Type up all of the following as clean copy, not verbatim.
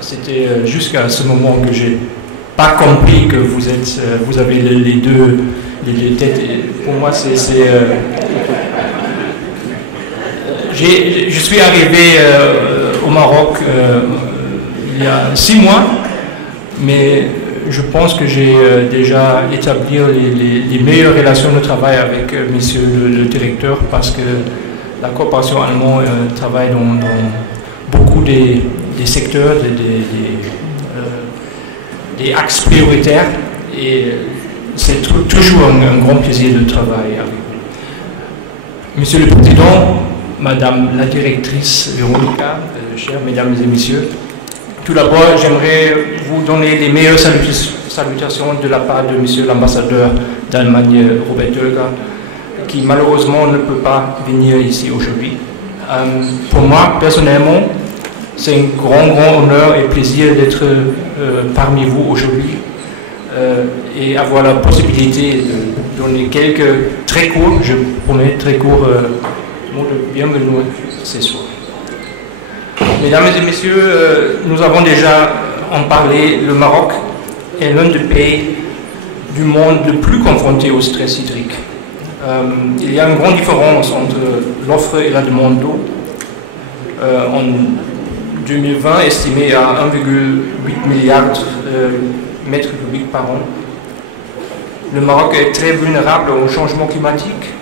C'était jusqu'à ce moment que j'ai pas compris que vous avez les deux têtes. Pour moi, je suis arrivé au Maroc il y a 6 mois, mais je pense que j'ai déjà établi les meilleures relations de travail avec monsieur le directeur, parce que la coopération allemande travaille dans beaucoup des secteurs, des axes prioritaires, et c'est toujours un grand plaisir de travailler avec vous. Monsieur le Président, Madame la Directrice Véronica, chers Mesdames et Messieurs, tout d'abord, j'aimerais vous donner les meilleures salutations de la part de Monsieur l'ambassadeur d'Allemagne, Robert Dölger, qui malheureusement ne peut pas venir ici aujourd'hui. Pour moi, personnellement, c'est un grand honneur et plaisir d'être parmi vous aujourd'hui et avoir la possibilité de donner quelques très courts, je promets, très courts mots de bienvenue ce soir. Mesdames et messieurs, nous avons déjà en parlé, le Maroc est l'un des pays du monde le plus confronté au stress hydrique. Il y a une grande différence entre l'offre et la demande d'eau. En 2020, estimé à 1,8 milliard de mètres cubiques par an. Le Maroc est très vulnérable au changement climatique,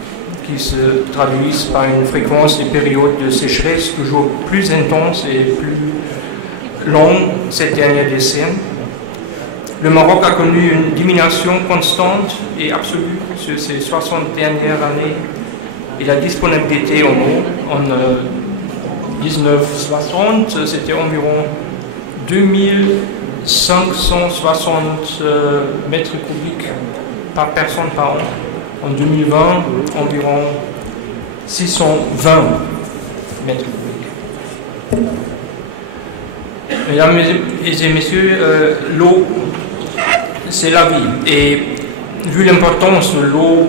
qui se traduisent par une fréquence des périodes de sécheresse toujours plus intense et plus longue cette dernière décennie. Le Maroc a connu une diminution constante et absolue sur ces 60 dernières années, et la disponibilité en eau en 1960, c'était environ 2560 mètres cubiques par personne par an. En 2020, environ 620 mètres cubiques. Mesdames et messieurs, l'eau, c'est la vie. Et vu l'importance de l'eau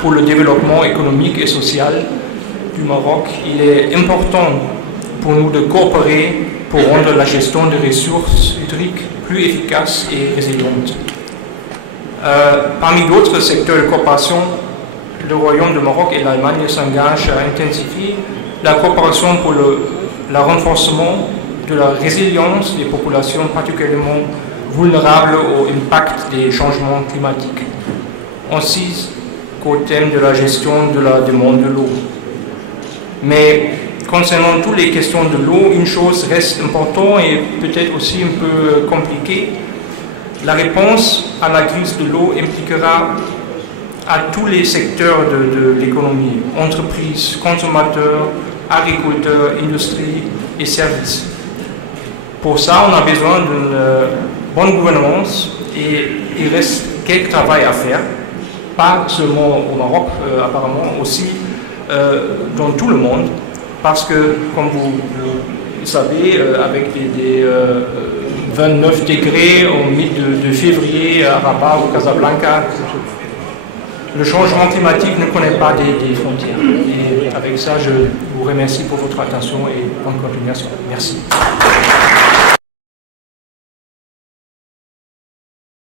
pour le développement économique et social du Maroc, il est important pour nous de coopérer pour rendre la gestion des ressources hydriques plus efficace et résiliente. Parmi d'autres secteurs de coopération, le Royaume du Maroc et l'Allemagne s'engagent à intensifier la coopération pour le renforcement de la résilience des populations particulièrement vulnérables au impact des changements climatiques, ainsi qu'au thème de la gestion de la demande de l'eau. Mais concernant toutes les questions de l'eau, une chose reste importante et peut-être aussi un peu compliquée. La réponse à la crise de l'eau impliquera à tous les secteurs de l'économie, entreprises, consommateurs, agriculteurs, industrie et services. Pour ça, on a besoin d'une bonne gouvernance et il reste quelques travail à faire, pas seulement au Maroc, apparemment aussi dans tout le monde, parce que, comme vous le savez, avec des 29 degrés au milieu de février à Rabat ou Casablanca, le changement climatique ne connaît pas des frontières. Et avec ça, je vous remercie pour votre attention et bonne continuation. Merci.